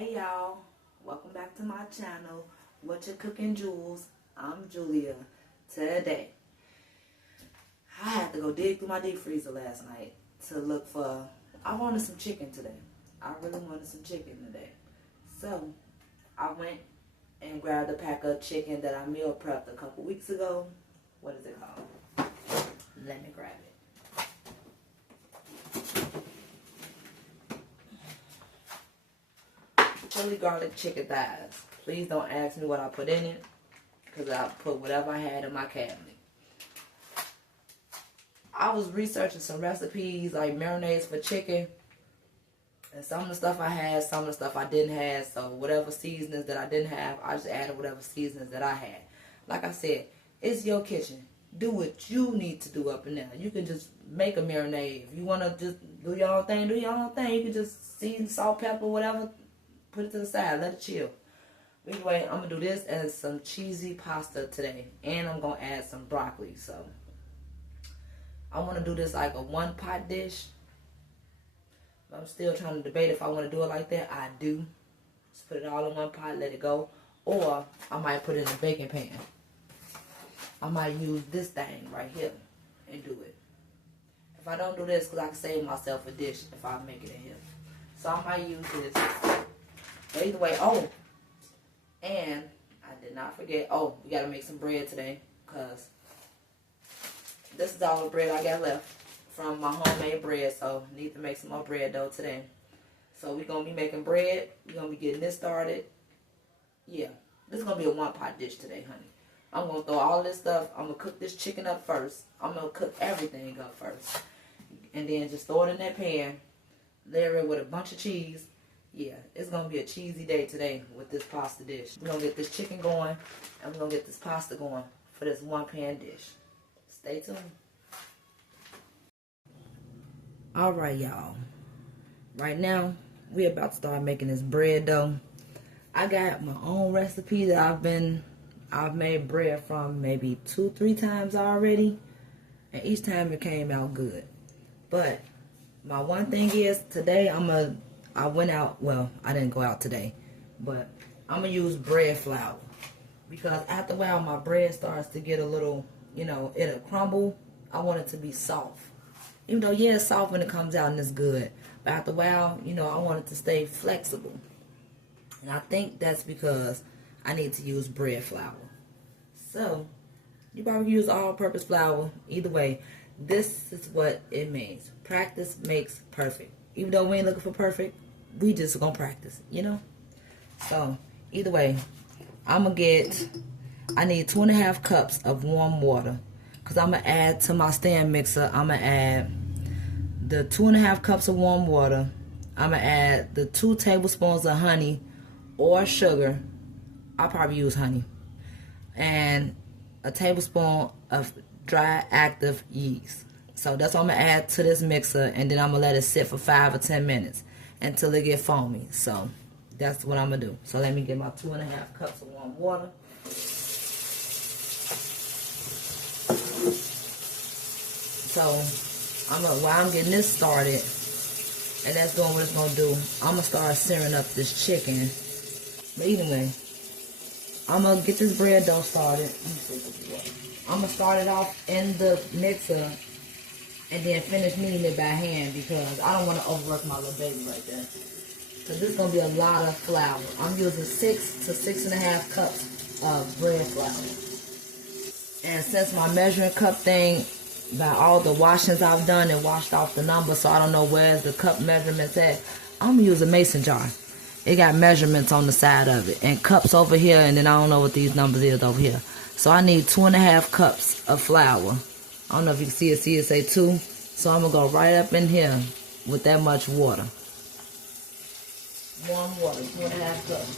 Hey y'all, welcome back to my channel, Whatcha Cookin Jules. I'm Julia. Today, I had to go dig through my deep freezer last night to look for, I wanted some chicken today. I really wanted some chicken today. So, I went and grabbed a pack of chicken that I meal prepped a couple weeks ago. What is it called? Let me grab it. Chili garlic chicken thighs. Please don't ask me what I put in it, because I put whatever I had in my cabinet. I was researching some recipes like marinades for chicken, and some of the stuff I had, some of the stuff I didn't have. So whatever seasonings that I didn't have, I just added whatever seasonings that I had. Like I said, it's your kitchen. Do what you need to do up in there. You can just make a marinade. If you want to just do your own thing, do your own thing. You can just season, salt, pepper, whatever. Put it to the side. Let it chill. Anyway, I'm going to do this and some cheesy pasta today. And I'm going to add some broccoli. So, I want to do this like a one-pot dish. I'm still trying to debate if I want to do it like that. I do. Just put it all in one pot, let it go. Or, I might put it in a baking pan. I might use this thing right here and do it. If I don't do this, because I can save myself a dish if I make it in here. So, I might use this. But either way, and I did not forget, we got to make some bread today, because this is all the bread I got left from my homemade bread, so need to make some more bread dough today. So we're going to be making bread, we're going to be getting this started. Yeah, this is going to be a one-pot dish today, honey. I'm going to throw all this stuff, I'm going to cook this chicken up first, I'm going to cook everything up first, and then just throw it in that pan, layer it with a bunch of cheese. Yeah, it's going to be a cheesy day today with this pasta dish. We're going to get this chicken going, and we're going to get this pasta going for this one-pan dish. Stay tuned. Alright, y'all. Right now, we're about to start making this bread dough. I got my own recipe that I've made bread from maybe 2-3 times already, and each time it came out good. But my one thing is, today I went out, well, I didn't go out today, but I'm going to use bread flour, because after a while my bread starts to get a little, it'll crumble. I want it to be soft. Even though, yeah, it's soft when it comes out and it's good, but after a while, I want it to stay flexible. And I think that's because I need to use bread flour. So, you probably use all-purpose flour. Either way, this is what it means. Practice makes perfect. Even though we ain't looking for perfect, we just gonna practice, So, either way, I need 2.5 cups of warm water. Because I'm going to add to my stand mixer, I'm going to add the 2.5 cups of warm water. I'm going to add the 2 tablespoons of honey or sugar. I'll probably use honey. And a tablespoon of dry active yeast. So that's what I'm going to add to this mixer, and then I'm going to let it sit for 5 or 10 minutes until it get foamy. So that's what I'm going to do. So let me get my 2.5 cups of warm water. So while I'm getting this started, and that's doing what it's going to do, I'm going to start searing up this chicken. But anyway, I'm going to get this bread dough started. I'm going to start it off in the mixer and then finish kneading it by hand, because I don't want to overwork my little baby right there. So this is going to be a lot of flour. I'm using 6 to 6.5 cups of bread flour. And since my measuring cup thing, by all the washings I've done, it washed off the number, so I don't know where's the cup measurements at. I'm going to use a mason jar. It got measurements on the side of it, and cups over here, and then I don't know what these numbers is over here. So I need 2.5 cups of flour. I don't know if you can see it say 2. So I'm going to go right up in here with that much water. Warm water, 2.5 cups.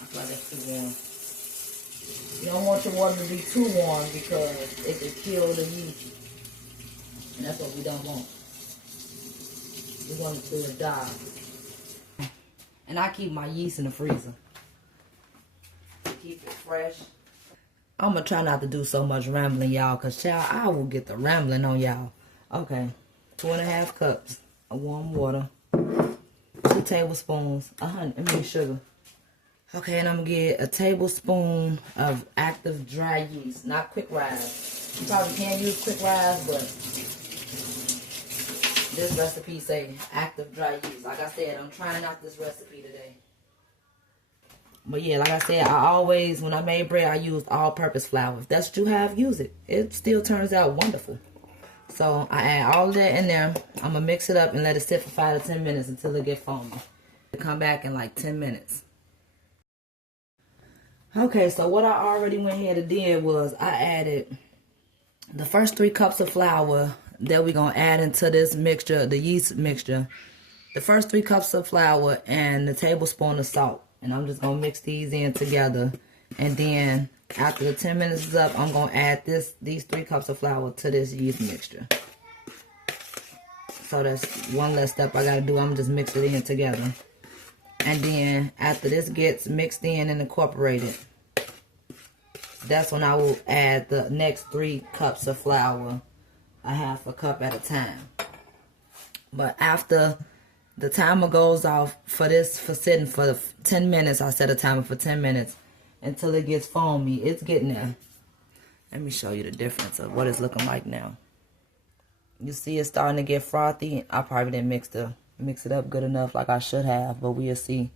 I feel like that's too warm. You don't want your water to be too warm, because it can kill the yeast. And that's what we don't want. We want it to die. And I keep my yeast in the freezer to keep it fresh. I'm going to try not to do so much rambling, y'all, because, child, I will get the rambling on y'all. Okay, 2.5 cups. warm water, 2 tablespoons, sugar. Okay, and I'm gonna get a tablespoon of active dry yeast, not quick rise. You probably can't use quick rise, but this recipe say active dry yeast. Like I said, I'm trying out this recipe today. But yeah, like I said, I always, when I made bread, I used all-purpose flour. If that's what you have, use it. It still turns out wonderful. So I add all of that in there. I'm gonna mix it up and let it sit for 5 to 10 minutes until it get foamy. Come back in like 10 minutes. Okay, so what I already went ahead and did was I added the first 3 cups of flour that we're going to add into this mixture, the yeast mixture. The first 3 cups of flour and the tablespoon of salt. And I'm just going to mix these in together. And then after the 10 minutes is up, I'm going to add these 3 cups of flour to this yeast mixture. So that's one less step I got to do. I'm just mix it in together. And then after this gets mixed in and incorporated, that's when I will add the next 3 cups of flour, a half a cup at a time. But after the timer goes off for sitting for 10 minutes, I set a timer for 10 minutes until it gets foamy. It's getting there. Let me show you the difference of what it's looking like now. You see it's starting to get frothy. I probably didn't mix it up good enough like I should have, but we'll see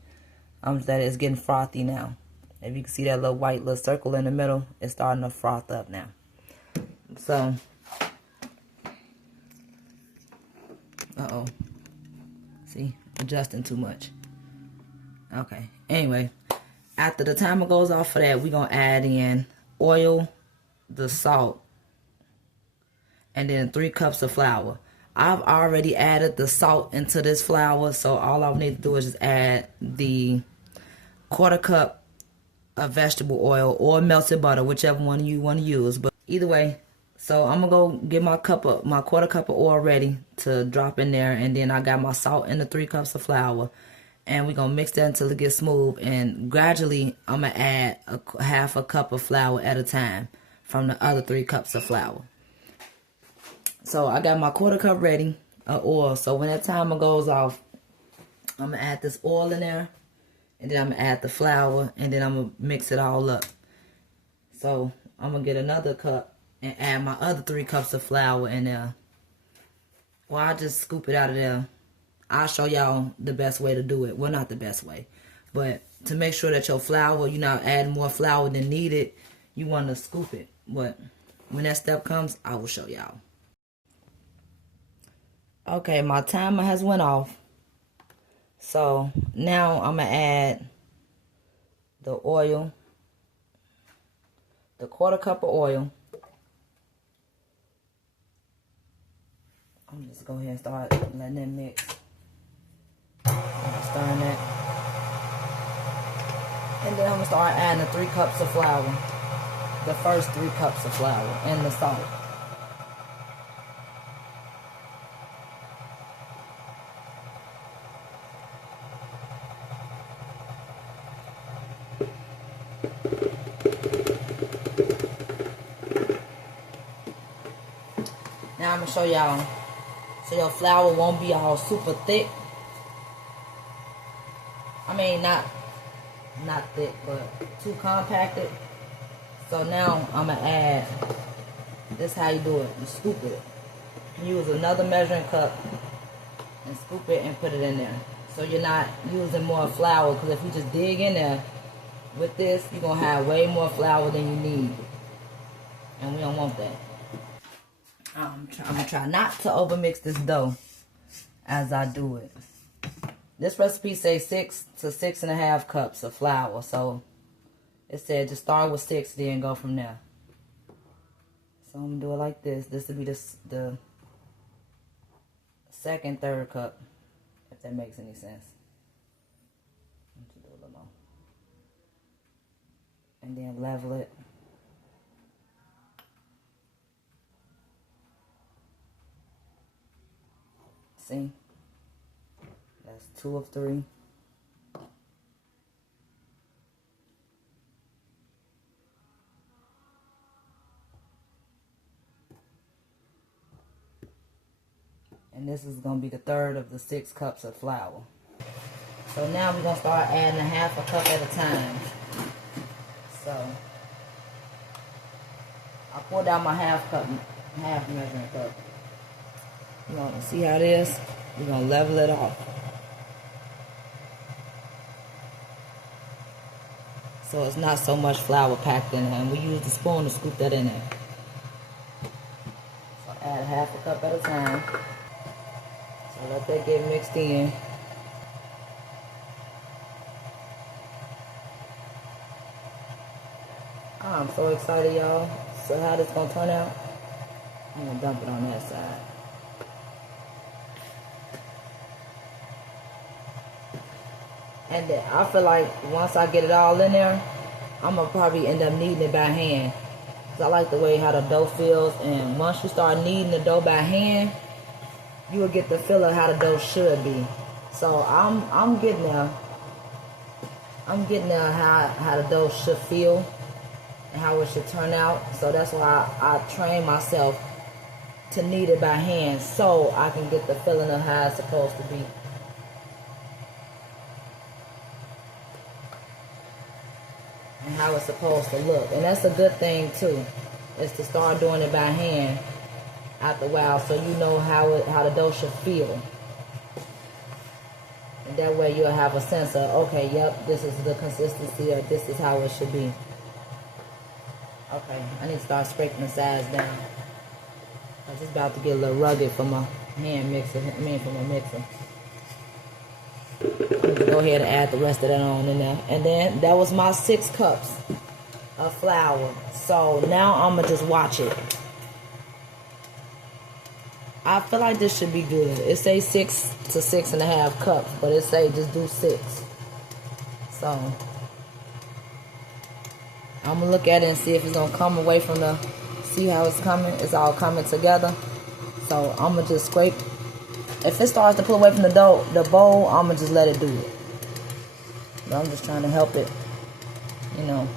that it's getting frothy now. If you can see that little white little circle in the middle, it's starting to froth up now. So, see, adjusting too much. Okay, anyway, after the timer goes off for that, we're going to add in oil, the salt, and then 3 cups of flour. I've already added the salt into this flour, so all I need to do is just add the 1/4 cup of vegetable oil or melted butter, whichever one you want to use. But either way, so I'm gonna go get my 1/4 cup of oil ready to drop in there, and then I got my salt and the 3 cups of flour, and we're gonna mix that until it gets smooth. And gradually, I'm gonna add a half a cup of flour at a time from the other 3 cups of flour. So I got my 1/4 cup ready of oil. So when that timer goes off, I'm gonna add this oil in there. And then I'm going to add the flour, and then I'm going to mix it all up. So I'm going to get another cup and add my other 3 cups of flour in there. Well, I just scoop it out of there. I'll show y'all the best way to do it. Well, not the best way, but to make sure that your flour, you're not adding more flour than needed, you want to scoop it. But when that step comes, I will show y'all. Okay, my timer has went off. So now I'm going to add the oil, the 1/4 cup of oil. I'm just going to go ahead and start letting it mix. Stirring that. And then I'm going to start adding the 3 cups of flour. The first 3 cups of flour and the salt. Now I'm going to show y'all so your flour won't be all super thick. I mean, not thick, but too compacted. So now I'm going to add, this is how you do it. You scoop it. Use another measuring cup and scoop it and put it in there. So you're not using more flour, because if you just dig in there with this, you're going to have way more flour than you need. And we don't want that. I'm going to try not to overmix this dough as I do it. This recipe says 6 to 6.5 cups of flour. So it said just start with 6, then go from there. So I'm going to do it like this. This will be the second, third cup, if that makes any sense. I'm going to do a little more. And then level it. See? That's 2 of 3. And And this is going to be the third of the 6 cups of flour. So now we're going to start adding a half a cup at a time. So I poured out my half measuring cup. You want to see how it is? We're going to level it off. So it's not so much flour packed in there. And we use the spoon to scoop that in there. So add half a cup at a time. So let that get mixed in. I'm so excited, y'all. So how this gonna turn out? I'm gonna dump it on that side. And then I feel like once I get it all in there, I'm gonna probably end up kneading it by hand. Cause I like the way how the dough feels, and once you start kneading the dough by hand, you will get the feel of how the dough should be. So I'm getting there. I'm getting there how the dough should feel and how it should turn out. So that's why I train myself to knead it by hand so I can get the feeling of how it's supposed to be. And how it's supposed to look. And that's a good thing too, is to start doing it by hand after a while, so you know how the dough should feel. And that way you'll have a sense of, okay, yep, this is the consistency, or this is how it should be. Okay, I need to start scraping the sides down. Cause it's about to get a little rugged for my hand mixer, for my mixer. I'm gonna go ahead and add the rest of that on in there. And then that was my 6 cups of flour. So now I'm gonna just watch it. I feel like this should be good. It say 6 to 6.5 cups, but it say just do 6. So I'm gonna look at it and see if it's gonna come away from the, see how it's coming. It's all coming together. So I'm gonna just scrape. If it starts to pull away from the bowl, I'm gonna just let it do it. But I'm just trying to help it, you know.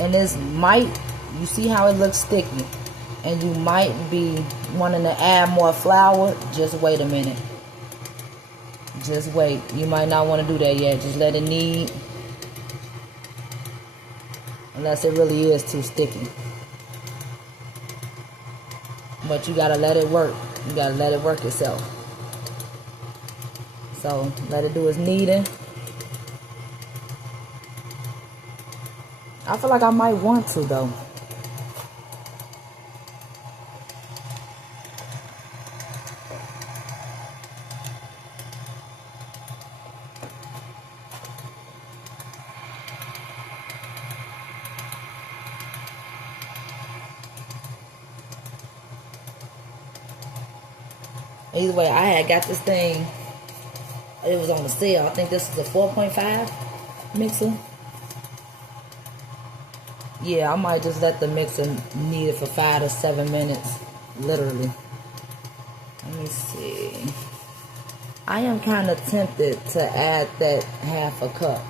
And this might, you see how it looks sticky, and you might be wanting to add more flour. Just wait a minute. Just wait. You might not want to do that yet. Just let it knead. Unless it really is too sticky. But you gotta let it work. You gotta let it work itself. So let it do its kneading. I feel like I might want to though. Either way, I had got this thing. It was on the sale. I think this is a 4.5 mixer. Yeah, I might just let the mixer knead it for 5 to 7 minutes. Literally. Let me see. I am kind of tempted to add that half a cup.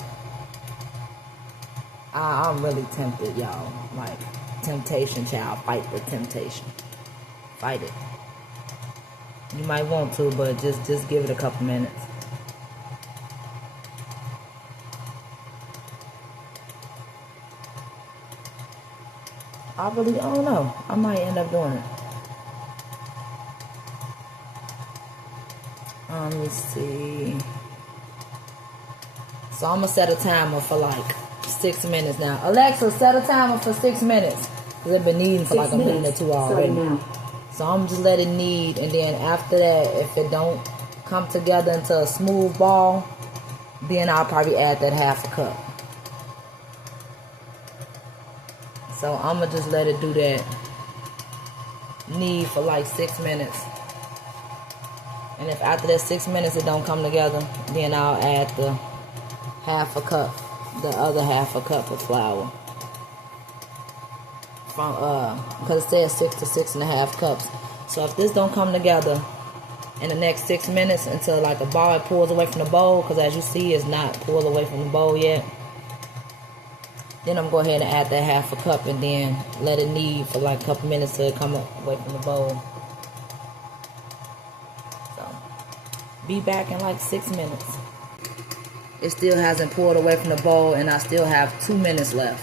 I'm really tempted, y'all. Like, temptation, child. Fight the temptation. Fight it. You might want to, but just give it a couple minutes. I don't know. I might end up doing it. Let me see. So I'm going to set a timer for like 6 minutes now. Alexa, set a timer for 6 minutes. Because it's been kneading for like a minute or two already. So I'm just let it knead, and then after that, if it don't come together into a smooth ball, then I'll probably add that half a cup. So I'm gonna just let it do that knead for like 6 minutes. And if after that 6 minutes it don't come together, then I'll add the half a cup, the other half a cup of flour. Because it says 6 to 6.5 cups. So if this don't come together in the next 6 minutes until like a ball pulls away from the bowl, because as you see it's not pulled away from the bowl yet, Then I'm going to go ahead and add that 1/2 cup and then let it knead for like a couple minutes till it come away from the bowl. So, be back in like 6 minutes. It still hasn't poured away from the bowl and I still have 2 minutes left.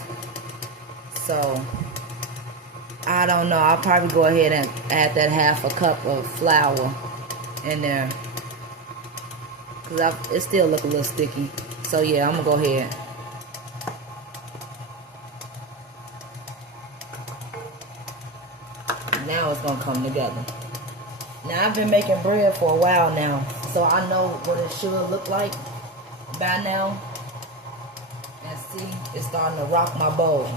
So, I don't know. I'll probably go ahead and add that 1/2 cup of flour in there. Because it still look a little sticky. So yeah, I'm going to go ahead. Now it's going to come together. Now I've been making bread for a while now. So I know what it should look like by now. And see, it's starting to rock my bowl.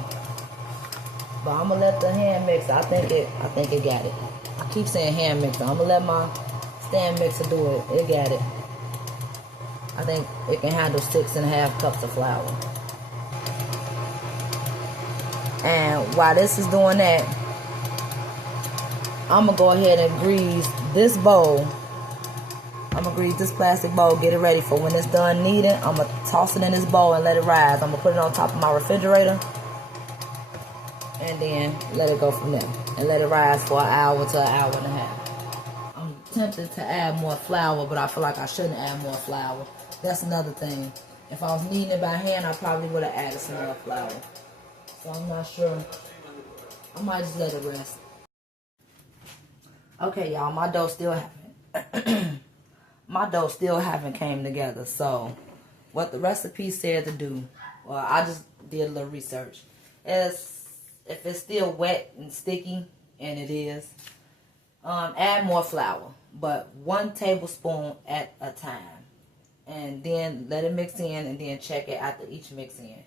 But I'm going to let the hand mixer, I think it got it. I keep saying hand mixer. I'm going to let my stand mixer do it. It got it. I think it can handle 6.5 cups of flour. And while this is doing that, I'm going to go ahead and grease this bowl. I'm going to grease this plastic bowl, get it ready for when it's done kneading. I'm going to toss it in this bowl and let it rise. I'm going to put it on top of my refrigerator. And then let it go from there. And let it rise for an hour to an hour and a half. I'm tempted to add more flour, but I feel like I shouldn't add more flour. That's another thing. If I was kneading it by hand, I probably would have added some more flour. So I'm not sure. I might just let it rest. Okay, y'all, my dough still haven't came together. So what the recipe said to do, well, I just did a little research, is if it's still wet and sticky, and it is, add more flour, but 1 tablespoon at a time. And then let it mix in and then check it after each mix in.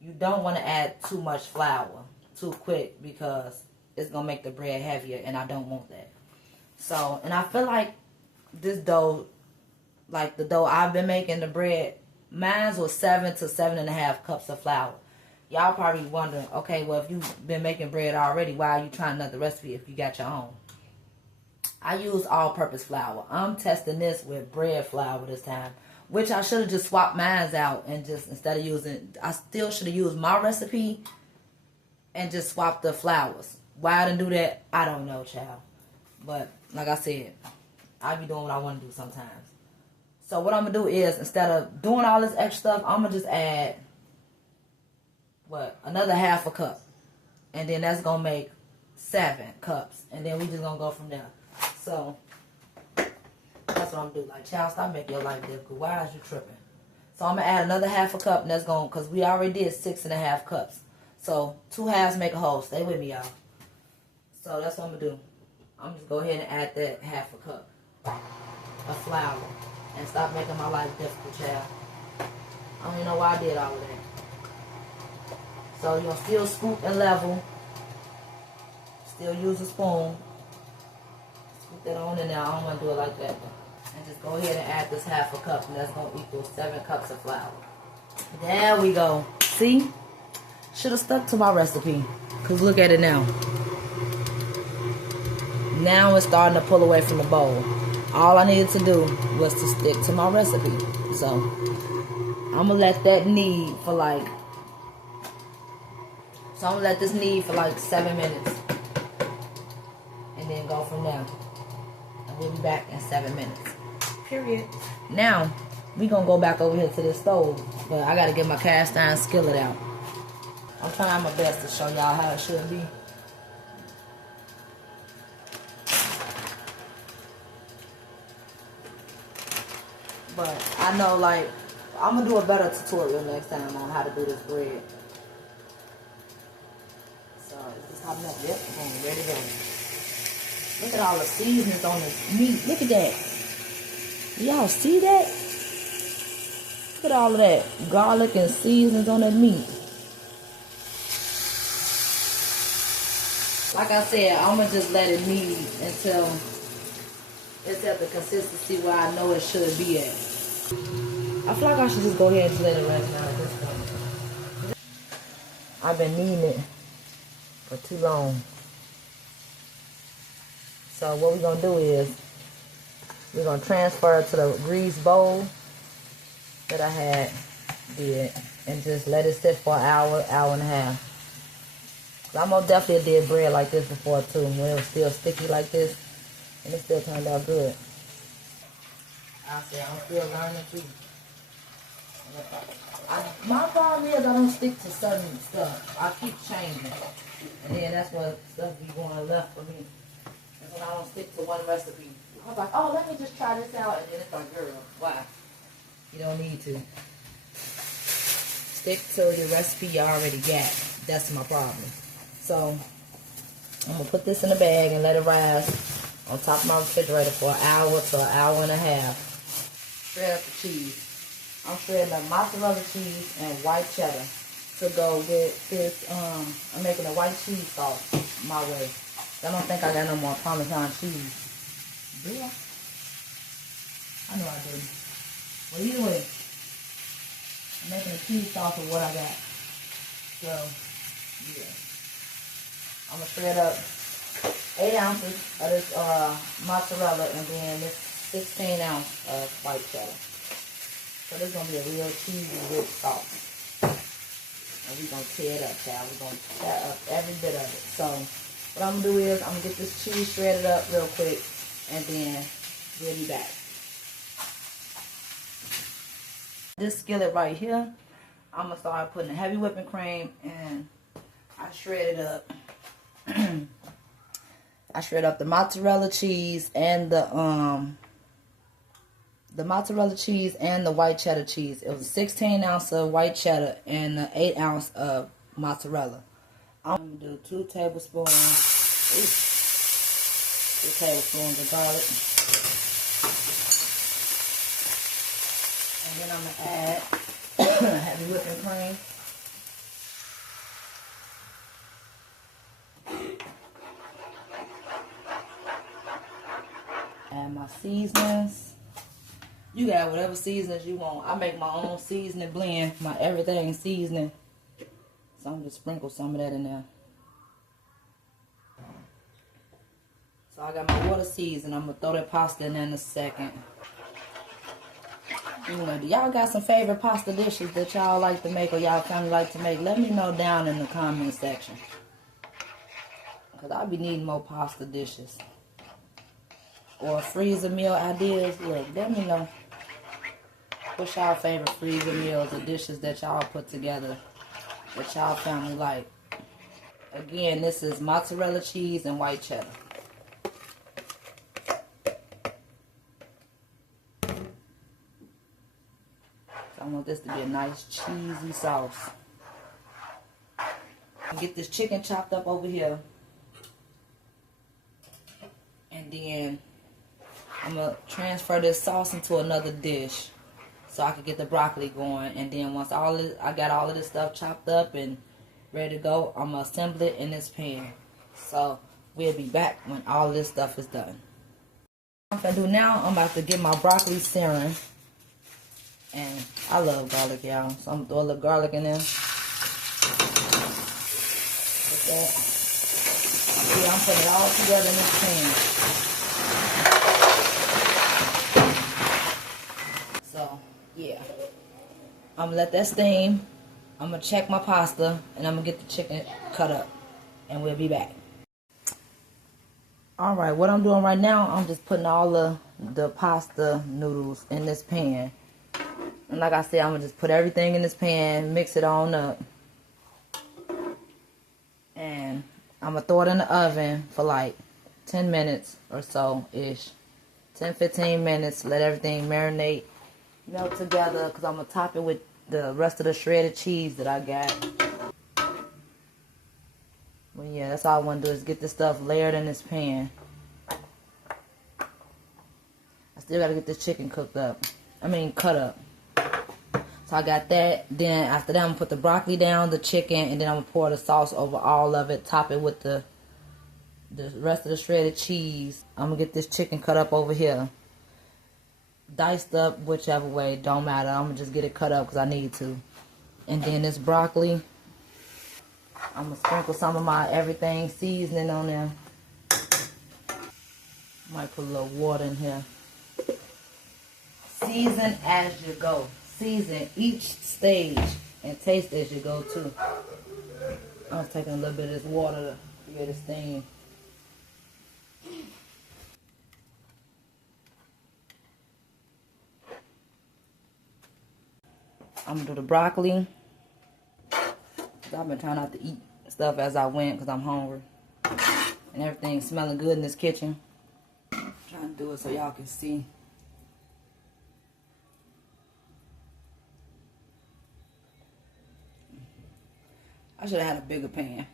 You don't want to add too much flour too quick because it's going to make the bread heavier and I don't want that. So, and I feel like this dough, like the dough I've been making, the bread, mine was 7 to 7.5 cups of flour. Y'all probably wondering, okay, well, if you've been making bread already, why are you trying another recipe if you got your own? I use all-purpose flour. I'm testing this with bread flour this time, which I should have just swapped mine out and just, instead of using, I still should have used my recipe and just swapped the flours. Why I didn't do that, I don't know, child. But, like I said, I be doing what I want to do sometimes. So what I'm going to do is, instead of doing all this extra stuff, I'm going to just add, another 1/2 cup. And then that's going to make 7 cups. And then we just going to go from there. So, that's what I'm going to do. Like, child, stop making your life difficult. Why is you tripping? So, I'm going to add another 1/2 cup, and that's going, because we already did 6.5 cups. So, 2 halves make a whole. Stay with me, y'all. So, that's what I'm going to do. I'm just go ahead and add that 1/2 cup of flour. And stop making my life difficult, child. I don't even know why I did all of that. So, you're going to still scoop and level. Still use a spoon. Scoop that on in there. I don't want to do it like that. And just go ahead and add this 1/2 cup. And that's going to equal 7 cups of flour. There we go. See? Should have stuck to my recipe. Because look at it now. Now it's starting to pull away from the bowl. All I needed to do was to stick to my recipe. So, I'm going to let that knead for like... So, I'm going to let this knead for like 7 minutes. And then go from there. And we'll be back in 7 minutes. Period. Now, we're going to go back over here to this stove. But I got to get my cast iron skillet out. I'm trying my best to show y'all how it should be. But I know, like, I'm going to do a better tutorial next time on how to do this bread. So, it's just hopping up. Yep, boom, ready to go. Look at all the seasonings on this meat. Look at that. Do y'all see that? Look at all of that garlic and seasonings on that meat. Like I said, I'm going to just let it knead until it's at the consistency where I know it should be at. I feel like I should just go ahead and let it rest now at this point. I've been kneading it for too long. So what we're going to do is we're going to transfer it to the grease bowl that I had did. and just let it sit for an hour, hour and a half. I most definitely did bread like this before too, when it was still sticky like this, and it still turned out good. I say I'm still learning too. My problem is I don't stick to certain stuff. I keep changing, and then that's what stuff be going left for me. And when I don't stick to one recipe, I'm like, oh, let me just try this out, and then it's like, girl, why? You don't need to. Stick to the recipe you already got. That's my problem. So I'm gonna put this in a bag and let it rise on top of my refrigerator for an hour to an hour and a half. Shred up the cheese. I'm shredding the mozzarella cheese and white cheddar to go with this. I'm making a white cheese sauce my way. I don't think I got no more Parmesan cheese. Do I? I know I do. Well, either way, I'm making a cheese sauce with what I got. So, yeah. I'm going to shred up 8 ounces of this mozzarella and then this 16 ounce of white cheddar. So this is going to be a real cheesy, rich sauce. And we're going to tear it up, child. We're going to tear up every bit of it. So what I'm going to do is I'm going to get this cheese shredded up real quick and then we'll be back. This skillet right here, I'm going to start putting the heavy whipping cream, and I shredded up I shred up the mozzarella cheese and the mozzarella cheese and the white cheddar cheese. It was a 16 ounce of white cheddar and an 8 ounce of mozzarella. I'm going to do 2 tablespoons. 2 tablespoons of garlic. And then I'm going to add heavy whipping cream. Add my seasonings. You got whatever seasonings you want. I make my own seasoning blend, my everything seasoning. So I'm just sprinkle some of that in there. So I got my water seasoning. I'm going to throw that pasta in there in a second. You know, do y'all got some favorite pasta dishes that y'all like to make or y'all family like to make? Let me know down in the comment section. Because I'll be needing more pasta dishes. Or freezer meal ideas. Look, let me know. What's y'all favorite freezer meals or dishes that y'all put together that y'all family like? Again, this is mozzarella cheese and white cheddar. So I want this to be a nice cheesy sauce. Get this chicken chopped up over here. And then I'm going to transfer this sauce into another dish so I can get the broccoli going. And then once I got all of this stuff chopped up and ready to go, I'm going to assemble it in this pan. So we'll be back when all this stuff is done. What I'm going to do now, I'm about to get my broccoli searing. And I love garlic, y'all. So I'm going to throw a little garlic in there. Like that. See, I'm putting it all together in this pan. So, yeah. I'm going to let that steam. I'm going to check my pasta. And I'm going to get the chicken cut up. And we'll be back. Alright, what I'm doing right now, I'm just putting all the pasta noodles in this pan. And like I said, I'm going to just put everything in this pan, mix it on up. And I'm going to throw it in the oven for like 10 minutes or so-ish. 10-15 minutes, let everything marinate, melt together, because I'm going to top it with the rest of the shredded cheese that I got. Well, yeah, that's all I want to do is get this stuff layered in this pan. I still got to get this chicken cut up. So I got that. Then after that, I'm going to put the broccoli down, the chicken, and then I'm going to pour the sauce over all of it. Top it with the rest of the shredded cheese. I'm going to get this chicken cut up over here. Diced up, whichever way, don't matter. I'm going to just get it cut up because I need to. And then this broccoli, I'm going to sprinkle some of my everything seasoning on there. Might put a little water in here. Season as you go. Season each stage and taste as you go too. I was taking a little bit of this water to get this thing. I'm gonna do the broccoli. I've been trying not to eat stuff as I went because I'm hungry. And everything's smelling good in this kitchen. I'm trying to do it so y'all can see. I should have had a bigger pan.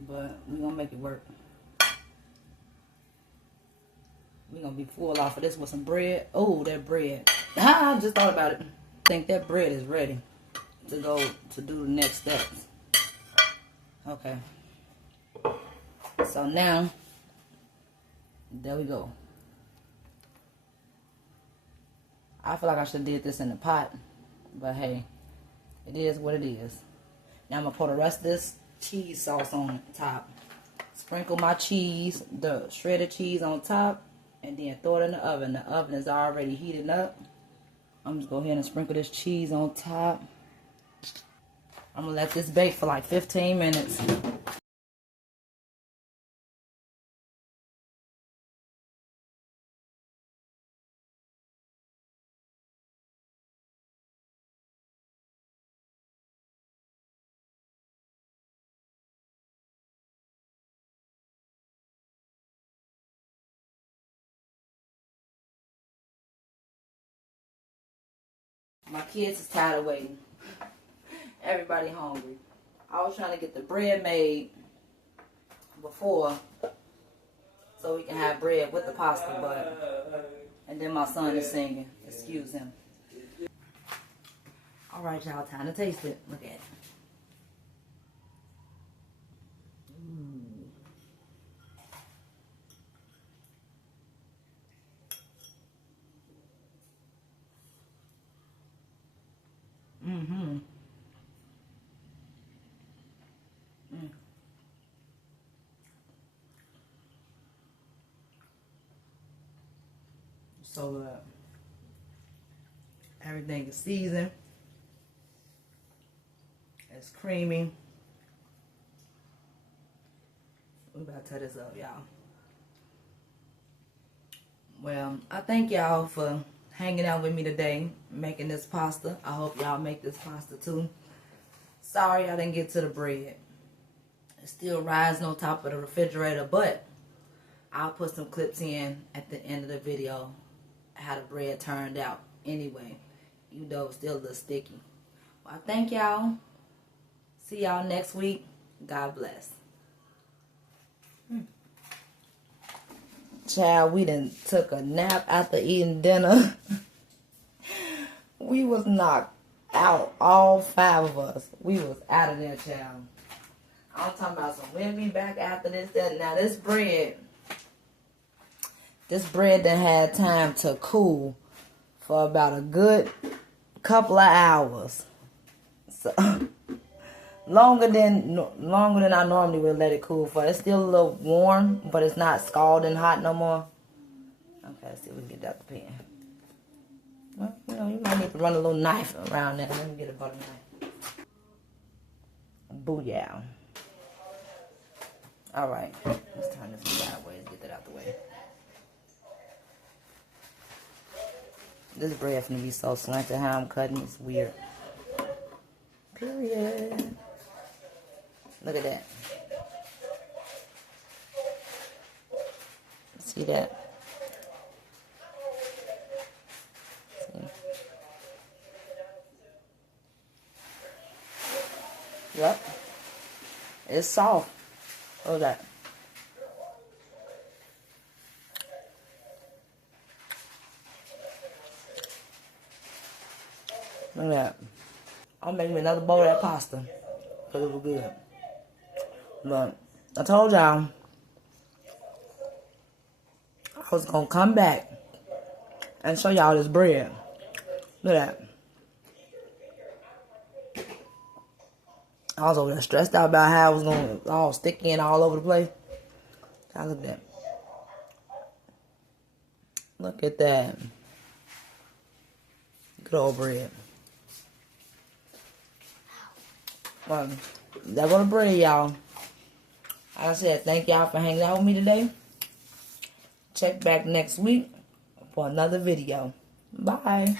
But we're gonna make it work. We're gonna be full off of this with some bread. Oh, that bread. I just thought about it. I think that bread is ready to go to do the next steps. Okay. So now, there we go. I feel like I should have did this in the pot. But hey, it is what it is. Now I'm gonna pour the rest of this cheese sauce on top. Sprinkle my cheese, the shredded cheese on top, and then throw it in the oven. The oven is already heating up. I'm just go ahead and sprinkle this cheese on top. I'm gonna let this bake for like 15 minutes. My kids is tired of waiting. Everybody hungry. I was trying to get the bread made before so we can have bread with the pasta, but and then my son is singing. Excuse him. All right, y'all, time to taste it. Look at it. Mm-hmm. So everything is seasoned. It's creamy. We about to tear this up, y'all. Well, I thank y'all for hanging out with me today, making this pasta. I hope y'all make this pasta too. Sorry I didn't get to the bread. It's still rising on top of the refrigerator, but I'll put some clips in at the end of the video how the bread turned out anyway. You know, it's still a little sticky. Well, I thank y'all. See y'all next week. God bless. Child, we done took a nap after eating dinner. We was knocked out, all 5 of us. We was out of there, child. I'm talking about some, we'll be back after this, that. Now this bread done had time to cool for about a good couple of hours. So longer than I normally would let it cool for. It's still a little warm, but it's not scalding hot no more. Okay, let's see if we can get that out the pan. Well, you know, you might need to run a little knife around there. Let me get a butter knife. Booyah. Alright, let's turn this sideways, get that out the way. This bread finna be so slanted how I'm cutting, it's weird. Period. Look at that. See that? See? Yep. It's soft. Look at that. Look at that. I'll make me another bowl of that pasta. Because it was good. But I told y'all I was going to come back and show y'all this bread. Look at that. I was over there stressed out about how it was going to all sticky and all over the place. Look at that. Look at that. Good old bread. That gonna bread, y'all. Like I said, thank y'all for hanging out with me today. Check back next week for another video. Bye.